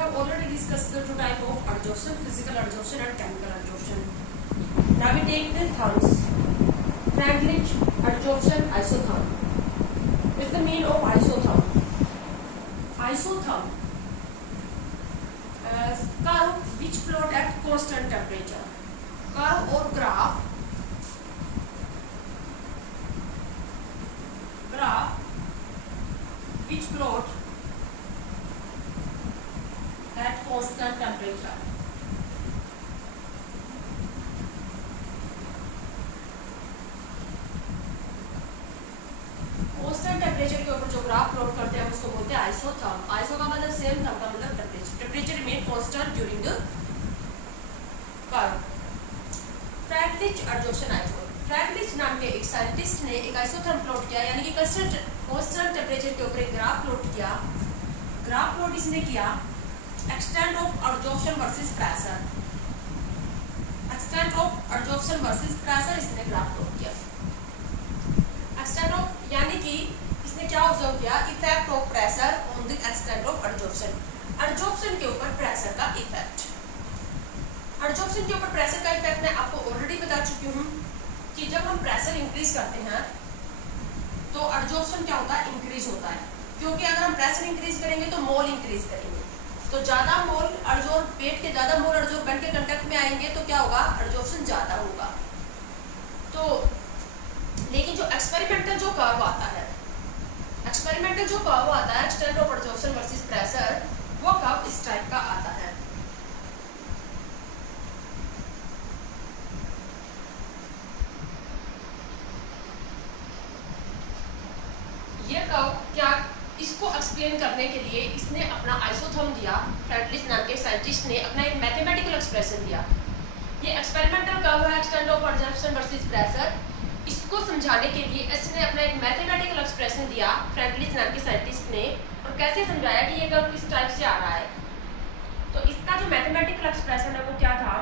have already discussed the two types of adsorption, physical adsorption and chemical adsorption. Now we take the terms. Freilich adsorption, isotherm. What's the meaning of isotherm? Isotherm, curve which plot at constant temperature. Curve or graph which plot at constant temperature. Constant temperature के ऊपर जो graph plot करते हैं उसको बोलते हैं isotherm. Iso का मतलब सेम, थर्म का मतलब temperature. Temperature remain constant during the curve. Freundlich adsorption iso. Freundlich नाम के एक साइंटिस्ट ने एक आइसोथर्म प्लॉट किया, यानी कि कांस्टेंट टेम्परेचर के ऊपर एक ग्राफ प्लॉट किया. ग्राफ प्लॉट इसने किया extent of adsorption versus pressure. Extent of adsorption versus pressure इसने ग्राफ प्लॉट किया. एक्सटेंट ऑफ यानी कि इसने क्या ऑब्जर्व किया, effect of pressure on the extent of adsorption. Adsorption के ऊपर प्रेशर का इफेक्ट. एडजॉर्प्शन के ऊपर प्रेशर का इफेक्ट मैं आपको ऑलरेडी बता चुकी हूँ कि जब हम प्रेशर इंक्रीज करते हैं तो एडजॉर्प्शन क्या होता है, इंक्रीज होता है. क्योंकि अगर हम प्रेशर इंक्रीज करेंगे तो मोल इंक्रीज करेंगे, तो ज्यादा मोल एडजॉर्ब, पेट के ज्यादा मोल एडजॉर्बेंट के कांटेक्ट में आएंगे तो क्या होगा, एडजॉर्प्शन ज्यादा होगा. तो लेकिन जो एक्सपेरिमेंटल जो कर्व आता है, एक्सपेरिमेंटल जो कर्व आता है extent of adsorption versus pressure, वो कर्व इस टाइप का आता है. ये कर्व क्या, इसको एक्सप्लेन करने के लिए इसने अपना आइसोथर्म दिया. फ्रैडलिच नाम के साइंटिस्ट ने अपना एक मैथमेटिकल एक्सप्रेशन दिया. ये एक्सपेरिमेंटल कर्व है extent of adsorption versus pressure. इसको समझाने के लिए इसने अपना एक मैथमेटिकल एक्सप्रेशन दिया फ्रैडलिच नाम के साइंटिस्ट ने, और कैसे समझाया कि ये कर्व किस टाइप से आ रहा है. तो इसका जो मैथमेटिकल एक्सप्रेशन है वो क्या था,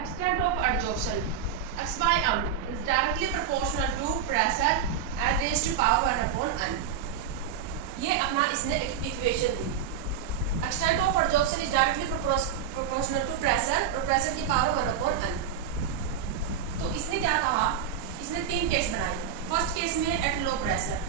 extent of adsorption x by m is directly proportional to pressure at raised to power 1 upon n. ये अपना इसने इक्वेशन दी. Extent of adsorption is directly proportional to pressure और प्रेशर की पावर 1 upon n. तो इसने क्या कहा, इसने तीन केस बनाए. फर्स्ट केस में एट लो प्रेशर,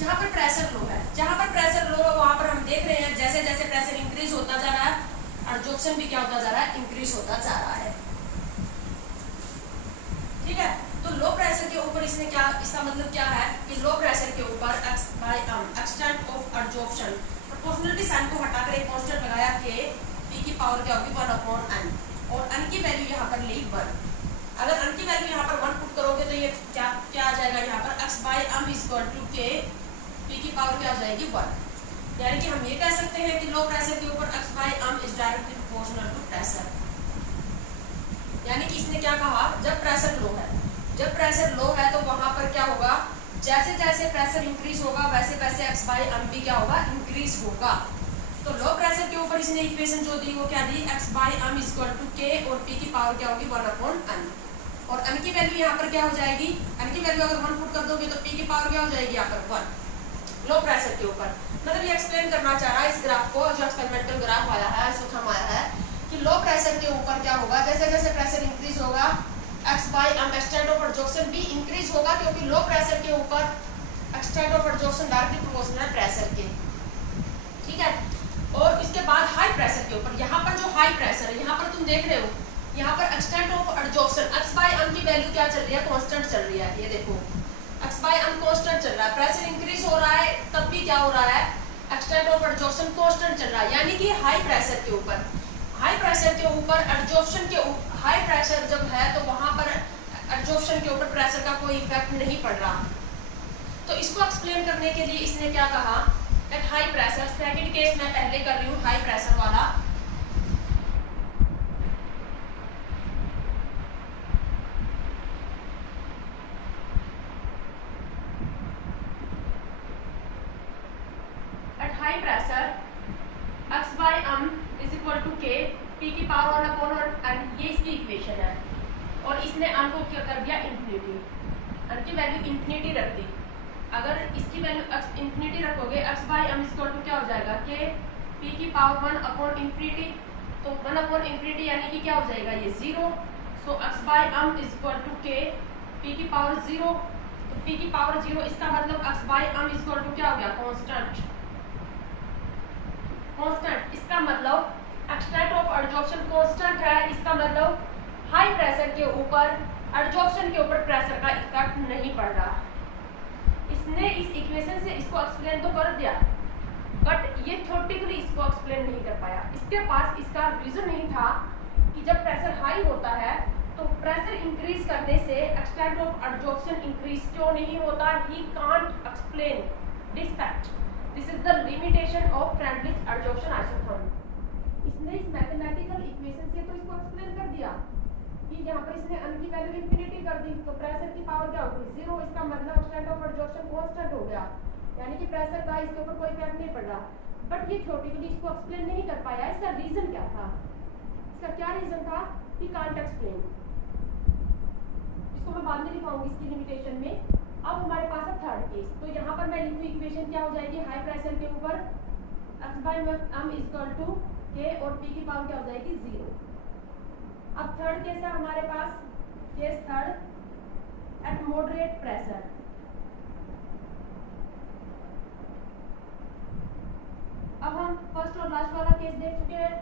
जहां पर प्रेशर लो है, जहां पर प्रेशर लो है वहां पर हम देख रहे हैं जैसे जैसे प्रेशर इंक्रीज होता जा रहा है एडजॉर्प्शन भी क्या होता जा रहा है, इंक्रीज होता जा रहा है. ठीक है. तो लो प्रेशर के ऊपर इसने क्या, इसका मतलब क्या है कि लो प्रेशर के ऊपर x by m extent of adsorption, proportionality sign को हटाकर एक कांस्टेंट लगाया कि p की पावर क्या होगी 1 upon n, और n की वैल्यू यहाँ पर ली 1. अगर n की वैल्यू यहाँ पर 1 पुट करोगे तो ये क्या आ जाएगा, यहाँ पर x by m is equal to k, p की पावर क्या हो जाएगी 1. यानी कि हम ये कह सकते हैं कि लो प्रेशर के ऊपर x by m is directly proportional to pressure. यानी कि इसने क्या कहा, जब प्रेशर लो है, जब प्रेशर लो है तो वहां पर क्या होगा, जैसे जैसे प्रेशर इंक्रीज होगा वैसे वैसे x by m भी क्या होगा, इंक्रीज होगा. तो लो प्रेशर के ऊपर इसने इक्वेशन जो दी वो क्या दी, x by m is equal to k और p की पावर क्या होगी 1 upon n. और n की वैल्यू यहाँ पर क्या हो जाएगी, n की वैल्यू अगर 1 पुट कर दोगे तो p की पावर क्या हो जाएगी यहाँ पर 1. लो प्रेशर के ऊपर मतलब ये एक्सप्लेन करना चाह रहा है इस ग्राफ को, जो एक्सपेरिमेंटल ग्राफ आया है, आइसोथर्म आया है, कि लो प्रेशर के ऊपर क्या होगा, जैसे जैसे प्रेशर इंक्रीज होगा x by m extent of adsorption भी इंक्रीज होगा, क्योंकि लो प्रेशर के ऊपर extent of adsorption directly proportional है प्रेशर के. ठीक है. और इसके बाद हाई प्रेशर के ऊपर, यहाँ पर जो हाई प्रेशर है, यहाँ पर तुम देख रहे हो, यहाँ पर extent of adsorption x by m की वैल्यू क्या चल रही है, कांस्टेंट चल रही है. ये देखो x by m कांस्टेंट चल रहा है, प्रेशर इंक्रीज हो रहा है तब भी क्या हो रहा है, एक्सटेंट ऑफ एडजॉर्प्शन कांस्टेंट चल रहा है. यानी कि हाई प्रेशर के ऊपर, हाई प्रेशर के ऊपर एडजॉर्प्शन के, हाई प्रेशर जब है तो वहां पर एडजॉर्प्शन के ऊपर प्रेशर का कोई इफेक्ट नहीं पड़ रहा. तो इसको एक्सप्लेन करने के लिए इसने क्या कहा, eight high pressure, second case मैं पहले कर रही हूँ हाई प्रेशर वाला. Eight high pressure x by m is equal to k, p की पावर 1 upon n, ये इसकी इक्वेशन है. और इसने m को क्या कर दिया, इंफिनिटी. n की वैल्यू इंफिनिटी रख दी, अगर इसकी वैल्यू इंफिनिटी रखोगे x by m equal to क्या हो जाएगा कि p की पावर 1 अपॉन इंफिनिटी, तो 1 अपॉन इंफिनिटी यानी कि क्या हो जाएगा ये 0, so x by m equal to k p की पावर 0, तो p की पावर 0 इसका मतलब x by m equal to क्या हो गया कांस्टेंट, कांस्टेंट इसका मतलब एक्सटेंट ऑफ एडजॉर्प्शन कांस्टेंट है, इसका मतलब हाई प्रेशर के ऊपर एडजॉर्प्शन के ऊपर प्रेशर का इफेक्ट नहीं पड़ रहा। इसने इस इक्वेशन से इसको एक्सप्लेन तो कर दिया, बट ये थ्योरेटिकली इसको एक्सप्लेन नहीं कर पाया। इसके पास इसका रीजन नहीं था कि जब प्रेशर हाई होता है तो प्रेशर इंक्रीज करने से एक्सटेंट ऑफ एडजॉर्प्शन इंक्रीज क्यों नहीं होता। He can't explain this fact, this is the limitation of Freundlich adsorption isotherm. इसने इस मैथमेटिकल इक्वेशन से तो इसको एक्सप्लेन कर दिया कि यहाँ पर इसने n की वैल्यू इंफिनिटी कर दी तो प्रेशर की पावर क्या होगी 0, इसका मतलब एक्सटेंट ऑफ एडजॉर्प्शन कांस्टेंट हो गया, यानी कि प्रेशर का इसके ऊपर कोई इफेक्ट नहीं पड़ रहा। बट ये थ्योरेटिकली इसको एक्सप्लेन नहीं कर पाया। इसका रीजन क्या था, इसका क्या रीजन था, ही कांट एक्सप्लेन। इसको मैं बाद में दिखाऊंगी इसकी लिमिटेशन में। अब हमारे पास है थर्ड केस, तो यहाँ पर मैं लिखूँ इक्वेशन क्या हो जाएगी, हाई प्रेशर के ऊपर x by m equal to k और p की पावर क्या हो जाएगी 0। अब थर्ड केस है हमारे पास, case third at moderate pressure. अब हम फर्स्ट और लास्ट वाला केस देख चुके हैं।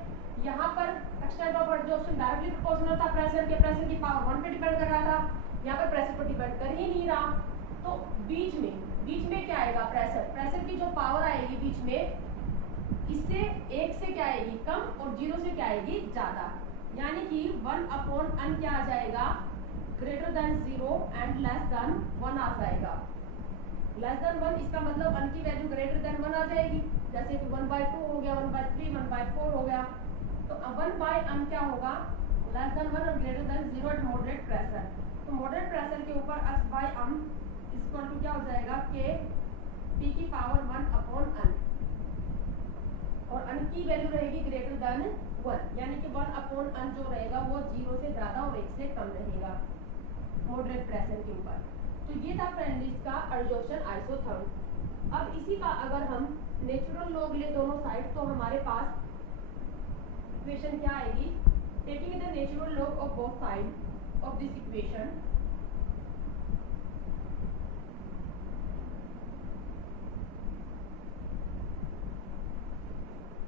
यहाँ पर extent of adsorption directly proportional था प्रेशर के, प्रेशर की पावर 1 पे डिपेंड कर रहा था, यहाँ पर प्रेशर पर डिपेंड कर ही नहीं रहा। तो बीच में क्या आएगा, प्रेशर की जो पावर आएगी बीच में, इससे 1 से क्या आएगी कम और 0 से क्या आएगी ज्यादा, यानी कि 1 अपॉन n क्या आ जाएगा greater than 0 and less than 1 आ जाएगा। लेस देन 1 इसका मतलब n की वैल्यू ग्रेटर देन 1 आ जाएगी, जैसे कि 1/2 हो गया, 1/3, 1/4 हो गया। तो 1/n क्या होगा लेस देन 1 और greater than 0 at moderate pressure. तो मॉडरेट प्रेशर के ऊपर x by m equal to क्या हो जाएगा k p की पावर 1 अपॉन n, और n की वैल्यू रहेगी ग्रेटर देन 1, यानी कि 1 अपॉन n जो रहेगा वो 0 से ज्यादा और 1 से कम रहेगा मॉडरेट प्रेशर के ऊपर। तो ये था फ्रेंडलिच का एडजॉर्प्शन आइसोथर्म। अब इसी का अगर हम नेचुरल लॉग ले दोनों साइड, तो हमारे पास इक्वेशन क्या आएगी, taking the natural log of both side of this equation,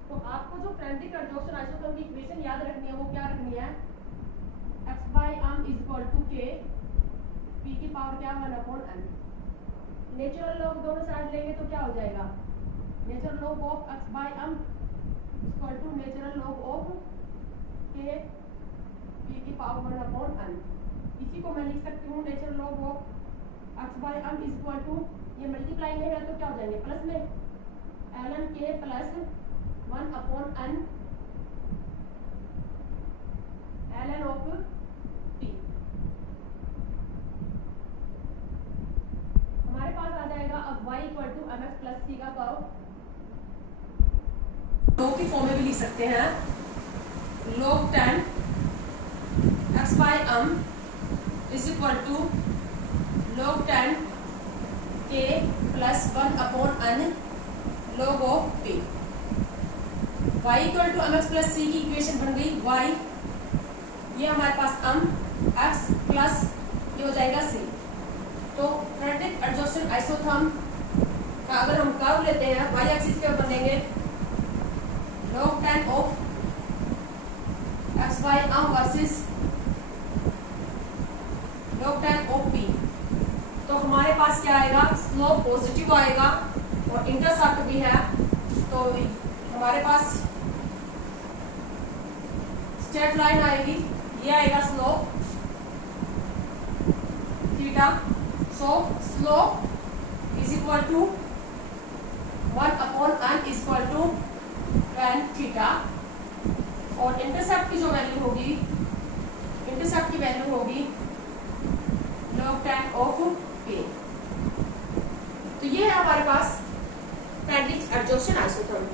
तो आपको जो फ्रेंडलिक एडजॉर्प्शन आइसोथर्म की इक्वेशन याद रखनी है वो क्या रखनी है, x by m equal to k p की पावर क्या 1 अपॉन n। नेचुरल लॉग दोनों साइड लेंगे तो क्या हो जाएगा, natural log of x by m equal to natural log of k p की पावर 1 अपॉन n। इसी को मैं लिख सकती हूँ natural log of x by m equal to, ये मल्टीप्लाई में है तो क्या हो जाएंगे प्लस में ln k plus 1 upon n ln of t। हमारे पास आ जाएगा अब y equal to mx plus c का कर्व, लॉग की फॉर्म में भी लिख सकते हैं, log 10 x by m is equal to log 10 k plus 1 upon n log of p। y equal to mx plus c की इक्वेशन बन गई y, ये हमारे पास m, x प्लस ये हो जाएगा c। तो फ्रेंडलिक एडजॉर्प्शन आइसोथर्म का अगर हम कर्व लेते हैं, y एक्सिस पे बनेंगे log 10 of x by m versus log 10 of p। तो हमारे पास क्या आएगा, स्लोप पॉजिटिव आएगा और इंटरसेप्ट भी है, तो हमारे पास स्ट्रेट लाइन आएगी, ये आएगा slope theta. So slope is equal to 1 upon n equal to tan theta, और इंटरसेप्ट की जो वैल्यू होगी, इंटरसेप्ट की वैल्यू होगी log 10 ऑफ p। तो ये है हमारे पास फ्रेंडलिक एडजॉर्प्शन आइसोथर्म।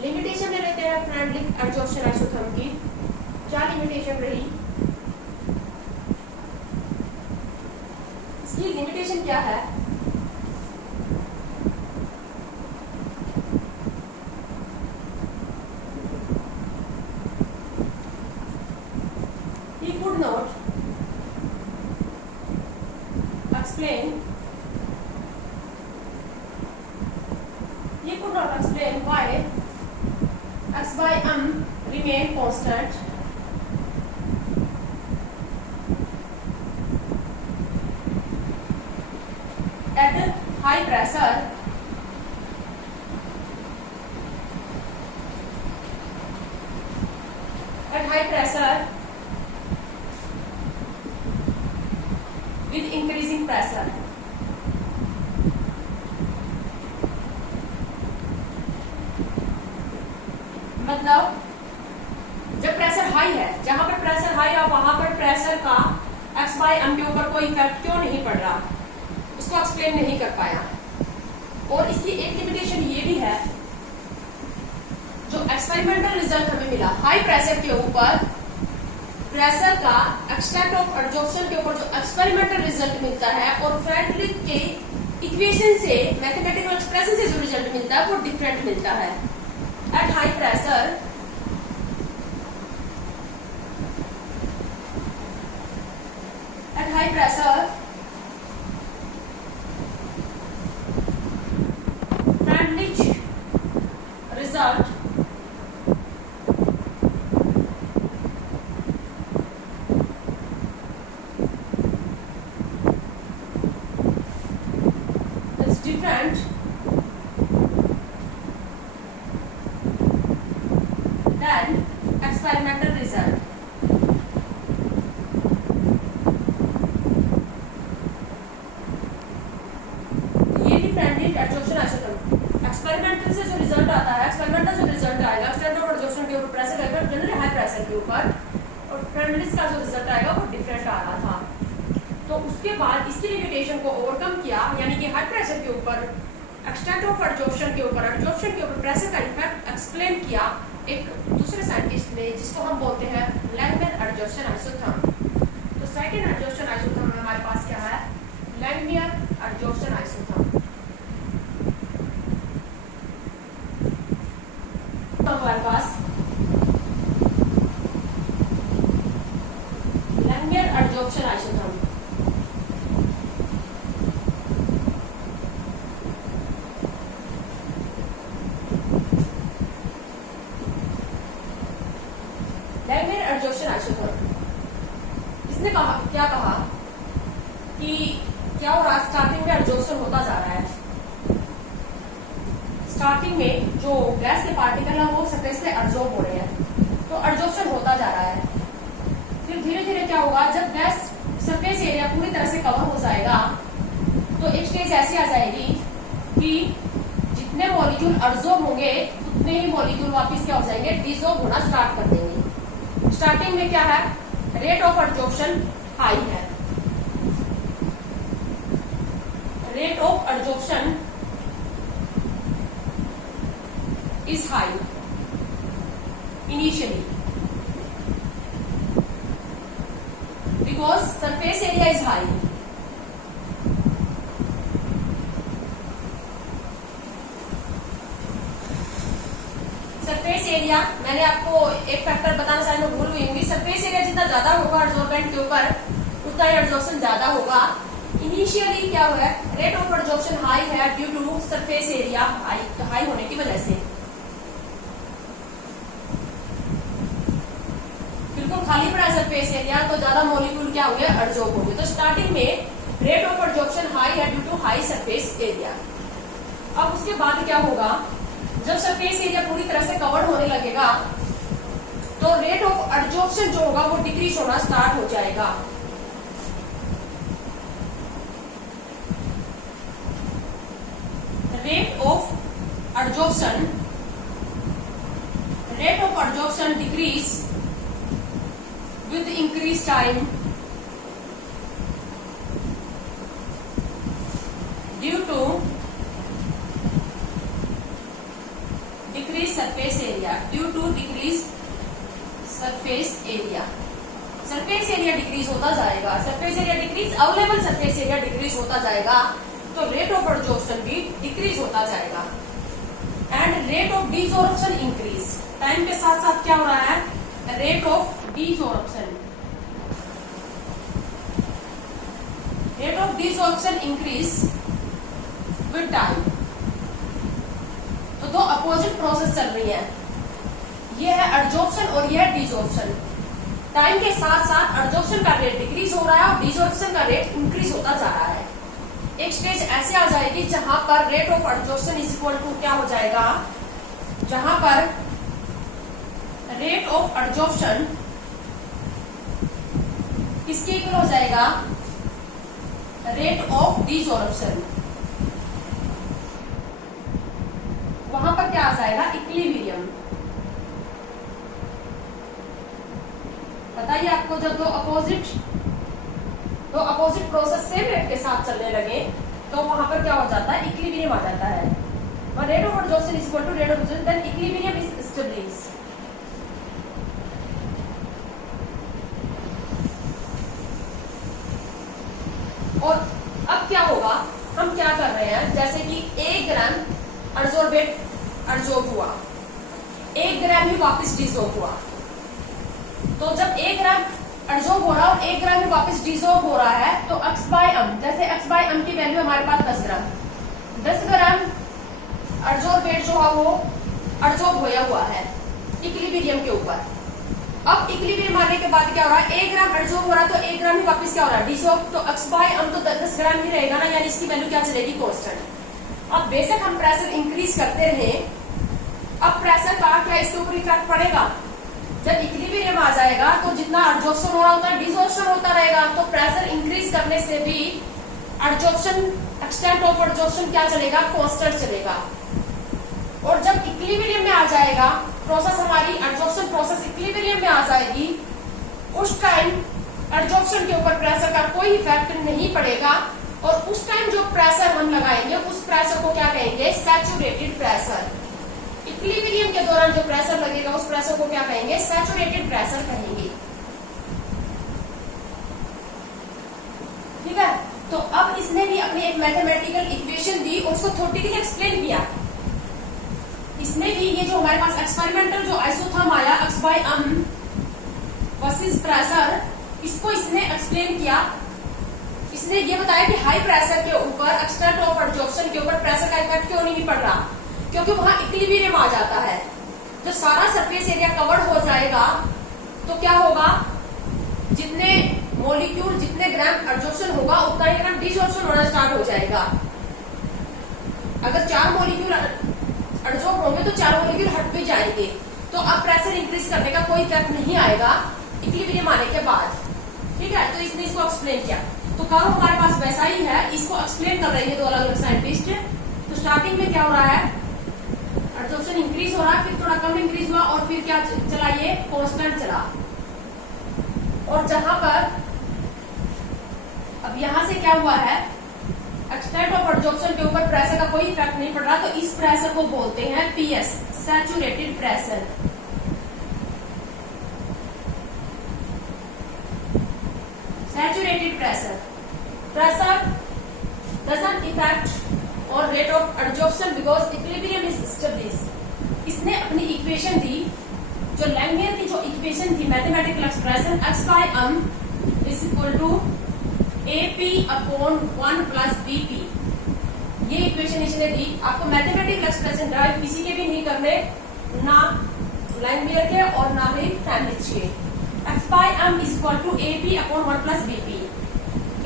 लिमिटेशन ले लेते हैं फ्रेंडलिक एडजॉर्प्शन आइसोथर्म की। क्या लिमिटेशन रही, इसकी लिमिटेशन क्या है? He could not explain why x by m remain constant at high pressure with increasing pressure. मतलब जब प्रेशर हाई है, जहां पर प्रेशर हाई है वहां पर प्रेशर का x बाय m के ऊपर कोई इफेक्ट क्यों नहीं पड़ रहा, उसको एक्सप्लेन नहीं कर पाया। और इसकी एक लिमिटेशन ये भी है, जो एक्सपेरिमेंटल रिजल्ट हमें मिला हाई प्रेशर के ऊपर, प्रेशर का एक्सटेंट ऑफ एब्जॉर्प्शन के ऊपर जो एक्सपेरिमेंटल रिजल्ट मिलता है और फ्रेडरिक के इक्वेशन से, मैथमेटिकल एक्सप्रेशन से जो रिजल्ट मिलता है वो डिफरेंट मिलता है। At high pressure Freundlich result different than experimental result. ये डिफरेंट एब्जॉर्प्शन आइसोटोप, एक्सपेरिमेंटल से जो रिजल्ट आता है, एक्सपेरिमेंटल जो रिजल्ट आएगा स्टैंडर्ड ऑफ एब्जॉर्प्शन के ऊपर प्रेशर आएगा जनरली हाई प्रेशर के ऊपर, और फ्रेडरिक का जो रिजल्ट आएगा वो डिफरेंट आ रहा था। तो उसके बाद इसकी लिमिटेशन को ओवरकम किया, यानी कि हाई प्रेशर के ऊपर एक्सटेंट ऑफ एब्जॉर्प्शन के ऊपर, एब्जॉर्प्शन के ऊपर प्रेशर का इफेक्ट एक्सप्लेन किया एक दूसरे साइंटिस्ट ने, जिसको हम बोलते हैं लैंगमियर एब्जॉर्प्शन आइसोथर्म। तो सेकंड एब्जॉर्प्शन आइसोथर्म में हमारे पास क्या है? Langmuir absorption isotherm. तो हमारे पास लैंगमियर एब्जॉर्प्शन आइसोथर्म, इसने कहा, क्या कहा कि क्या हो रहा, स्टार्टिंग में एब्जॉर्प्शन होता जा रहा है, स्टार्टिंग में जो गैस के पार्टिकल है वो सरफेस पे एब्जॉर्ब हो रहे हैं, तो एब्जॉर्प्शन होता जा रहा है। फिर धीरे धीरे क्या होगा, जब गैस सरफेस एरिया पूरी तरह से कवर हो जाएगा तो एक स्टेज ऐसी आ जाएगी कि जितने मॉलिक्यूल एब्जॉर्ब होंगे उतने ही मॉलिक्यूल वापस क्या हो जाएंगे, डिसॉल्व होना स्टार्ट कर देंगे। स्टार्टिंग में क्या है, रेट ऑफ एब्जॉर्प्शन हाई है, rate of absorption is high initially because surface area is high. Surface area, मैंने आपको एक फैक्टर बताना शायद मैं भूल गई होंगी, सरफेस एरिया जितना ज्यादा होगा एब्जॉर्बेंट के ऊपर उतना ही एब्जॉर्प्शन ज्यादा होगा। इनिशियली क्या हुआ, रेट ऑफ एब्जॉर्प्शन हाई है due to surface area high होने की वजह से। बिल्कुल खाली पड़ा सरफेस एरिया तो ज्यादा मॉलिक्यूल क्या हुए, एब्जॉर्ब होंगे। तो स्टार्टिंग में रेट ऑफ एब्जॉर्प्शन हाई है due to high surface area. अब उसके बाद क्या होगा, जब सरफेस एरिया पूरी तरह से कवर्ड होने लगेगा तो रेट ऑफ एब्जॉर्प्शन जो होगा वो डिक्रीज होना स्टार्ट हो जाएगा। Rate of absorption decrease with increase time due to decrease surface area, due to decrease surface area. Surface area decrease decrease होता जाएगा, surface area decrease, available surface area decrease होता जाएगा, तो रेट ऑफ एडजॉर्प्शन भी decrease होता जाएगा। And rate of desorption increase, time के साथ साथ क्या हो रहा है, rate of desorption, rate of desorption increase with time. तो दो अपोजिट प्रोसेस चल रही है, ये है एडजॉर्प्शन और ये है डिसऑर्प्शन। टाइम के साथ साथ एडजॉर्प्शन का रेट डिक्रीज हो रहा है और डिसऑर्प्शन का रेट इंक्रीज होता जा रहा है। एक स्टेज ऐसे आ जाएगी जहां पर rate of adsorption is equal to क्या हो जाएगा, जहां पर रेट ऑफ एडजॉर्प्शन किसके इक्वल हो जाएगा, रेट ऑफ डिसऑर्प्शन। वहां पर क्या आ जाएगा, इक्विलिब्रियम। बताइए आपको, जब दो अपोजिट प्रोसेस सेम रेट के साथ चलने लगे तो वहां पर क्या हो जाता है, इक्विलिब्रियम आ जाता है। Rate of adsorption is equal to rate of desorption, then equilibrium is established. और अब क्या होगा, हम क्या कर रहे हैं, जैसे कि 1 ग्राम एडजॉर्ब हुआ, 1 ग्राम ही वापस डिसॉर्ब हुआ। तो जब 1 ग्राम एडजॉर्ब हो रहा है और 1 ग्राम ही वापस डिसॉर्ब हो रहा है, तो x/m, जैसे x/m की वैल्यू हमारे पास 10 ग्राम, 10 ग्राम एडजॉर्बेट जो है वो एडजॉर्ब होया हुआ है इक्विलिब्रियम के ऊपर। अब इक्विलिब्रियम आने के बाद क्या हो रहा है, 1 ग्राम एडजॉर्ब हो रहा है तो 1 ग्राम ही वापस क्या हो रहा है, डिसॉर्ब। तो x/m तो 10 ग्राम ही रहेगा ना, यानी इसकी वैल्यू क्या चलेगी, कांस्टेंट। अब बेशक हम प्रेशर इंक्रीज करते रहे, अब प्रेशर का क्या इसके ऊपर इफेक्ट पड़ेगा, जब इक्विलिब्रियम आ जाएगा तो जितना एडजॉर्प्शन हो रहा होता है डिसऑर्प्शन होता रहेगा। तो प्रेशर इंक्रीज करने से भी एडजॉर्प्शन, एक्सटेंट ऑफ एडजॉर्प्शन क्या चलेगा, कांस्टेंट चलेगा। और जब इक्विलिब्रियम में आ जाएगा प्रोसेस, हमारी एडजॉर्प्शन प्रोसेस इक्विलिब्रियम में आ जाएगी, उस टाइम एडजॉर्प्शन के ऊपर प्रेशर का कोई इफेक्ट नहीं पड़ेगा। और उस टाइम जो प्रेशर हम लगाएंगे उस प्रेशर को क्या कहेंगे, सैचुरेटेड प्रेशर। इक्विलिब्रियम के दौरान जो प्रेशर लगेगा उस प्रेशर को क्या कहेंगे, सैचुरेटेड प्रेशर कहेंगे। ठीक है, तो अब इसने भी अपनी एक मैथमेटिकल इक्वेशन दी और उसको थ्योरेटिकली एक्सप्लेन किया। इसने भी ये जो हमारे पास एक्सपेरिमेंटल जो आइसोथर्म आया x/m वर्सेस प्रेशर, इसको इसने एक्सप्लेन किया। इसने ये बताया कि हाई प्रेशर के ऊपर, एक्सटेंट ऑफ एडजॉर्प्शन के ऊपर प्रेशर का इफेक्ट क्यों नहीं पड़ रहा, क्योंकि वहां इक्विलिब्रियम आ जाता है। जब सारा सरफेस एरिया कवर्ड हो जाएगा तो क्या होगा, जितने मॉलिक्यूल, जितने ग्राम एडजॉर्प्शन होगा उतना ही ग्राम डिसऑर्प्शन होना स्टार्ट हो जाएगा। अगर 4 मॉलिक्यूल एडजॉर्ब होंगे तो 4 मॉलिक्यूल हट भी जाएंगे। तो अब प्रेशर इंक्रीज करने का कोई इफेक्ट नहीं आएगा इक्विलिब्रियम आने के बाद। ठीक है, तो इसने इसको एक्सप्लेन किया। तो कर्व हमारे पास वैसा ही है, इसको एक्सप्लेन कर रहे हैं 2 अलग अलग साइंटिस्ट। तो स्टार्टिंग में क्या हो रहा है, एडजॉर्प्शन इंक्रीज हो रहा है, फिर थोड़ा कम इंक्रीज हुआ और फिर क्या चला, ये कांस्टेंट चला। और जहां पर अब यहां से क्या हुआ है, एक्सटेंट ऑफ एडजॉर्प्शन के ऊपर प्रेशर का कोई इफेक्ट नहीं पड़ रहा, तो इस प्रेशर को बोलते हैं PS, saturated pressure. Saturated pressure doesn't affect और rate of adsorption because equilibrium is established. इसने अपनी इक्वेशन दी, जो लैंगमियर की जो इक्वेशन थी, mathematical expression x/m is equal to AP/1 plus BP, ये इक्वेशन इसने दी। आपको मैथमेटिकल एक्सप्रेशन ड्राइव किसी के भी नहीं करने, ना लैंगमियर के और ना ही फैमिलीज के। x/m is equal to AP/1 plus BP।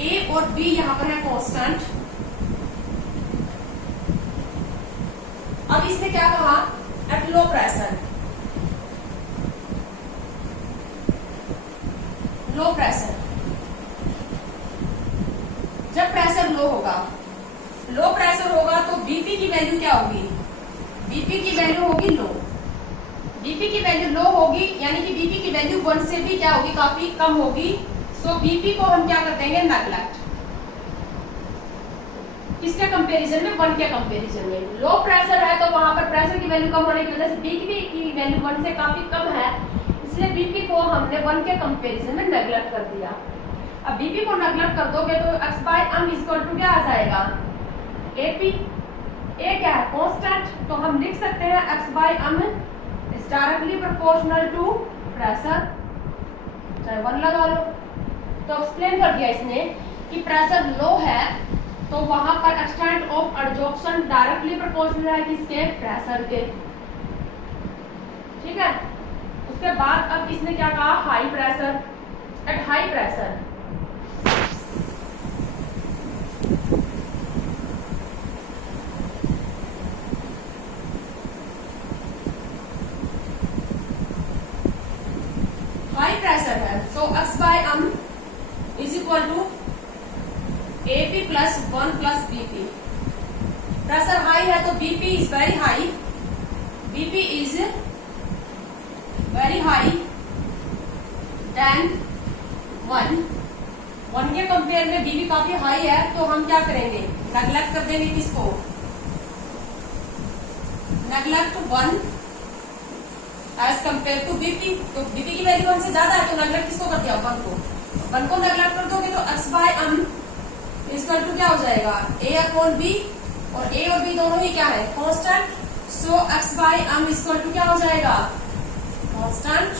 A और B यहाँ पर है कांस्टेंट। अब इसने क्या कहा, at low pressure, low pressure, जब प्रेशर लो होगा, लो प्रेशर होगा तो बीपी की वैल्यू क्या होगी, बीपी की वैल्यू होगी लो। बीपी की वैल्यू लो होगी यानी कि बीपी की वैल्यू 1 से भी क्या होगी, काफी कम होगी। सो बीपी को हम क्या कर देंगे, नेगलेक्ट। किसके कंपैरिजन में, 1 के कंपैरिजन में। लो प्रेशर है तो वहां पर प्रेशर की वैल्यू कम होने की वजह से बीपी की वैल्यू 1 से काफी कम है, इसलिए बीपी को हमने 1 के कंपैरिजन में नेगलेक्ट कर दिया। अब बीपी को नेगलेक्ट कर दोगे तो x by m equal to क्या आ जाएगा, एपी। ए क्या है, कांस्टेंट, तो हम लिख सकते हैं x by m is directly proportional to pressure, चाहे 1 लगा लो। तो एक्सप्लेन कर दिया इसने कि प्रेशर लो है तो वहां पर extent of adsorption directly proportional है किसके, प्रेशर के। ठीक है, उसके बाद अब इसने क्या कहा, high pressure, at high pressure है तो x by m is equal to AP plus 1 plus BP। प्रेशर हाई है तो BP is very high, BP is very high than 1 के कंपेयर में BP काफी हाई है, तो हम क्या करेंगे, नेगलेक्ट कर देंगे किसको, neglect 1 as compare to BP. तो बीपी की वैल्यू 1 से ज्यादा है तो नेगलेक्ट किसको कर दिया, 1 को नेगलेक्ट कर दोगे तो x by m equal to क्या हो जाएगा, a अपॉन b, और a और b दोनों ही क्या है, constant. So x by m equal to क्या हो जाएगा, कांस्टेंट,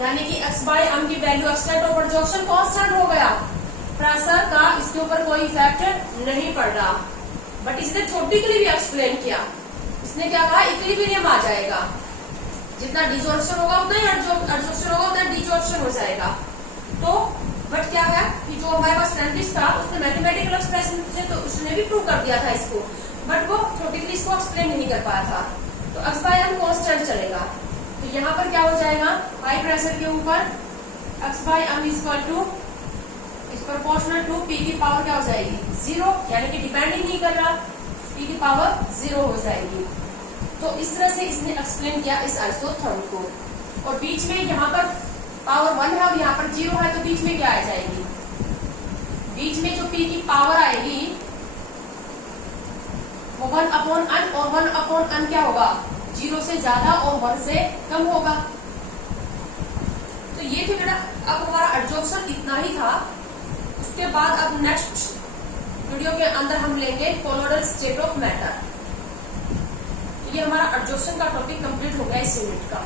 यानी कि x बाय m की value extent of adsorption constant हो गया। प्रेशर का इसके ऊपर कोई इफेक्ट नहीं पड़ रहा, बट इसने थ्योरेटिकली भी एक्सप्लेन किया। इसने क्या कहा, इक्विलिब्रियम आ जाएगा, जितना डिजॉर्प्शन होगा उतना ही एडजॉर्प्शन होगा, उतना डिजॉर्प्शन हो जाएगा। तो बट क्या है कि जो हमारे पास साइंटिस्ट था उसने मैथमेटिकल एक्सप्रेशन से तो उसने भी प्रूव कर दिया था इसको, बट वो थ्योरेटिकली इसको एक्सप्लेन नहीं कर पाया था। तो x बाय m कांस्टेंट चलेगा, तो यहाँ पर क्या हो जाएगा, हाई प्रेशर के ऊपर x by m equal to is proportional to p की पावर क्या हो जाएगी, 0, यानी कि डिपेंड ही नहीं कर रहा, p की पावर 0 हो जाएगी। तो इस तरह से इसने एक्सप्लेन किया इस आइसोथर्म को। और बीच में यहाँ पर पावर 1 है और यहाँ पर 0 है, तो बीच में क्या आ जाएगी, बीच में जो p की पावर आएगी वो 1 अपॉन n, और 1 अपॉन n क्या होगा, 0 से ज्यादा और 1 से कम होगा। तो ये फिर अब हमारा एडजॉर्प्शन इतना ही था। उसके बाद अब नेक्स्ट वीडियो के अंदर हम लेंगे कोलोइडल स्टेट ऑफ मैटर। ये हमारा एडजॉर्प्शन का टॉपिक कंप्लीट हो गया इस यूनिट का।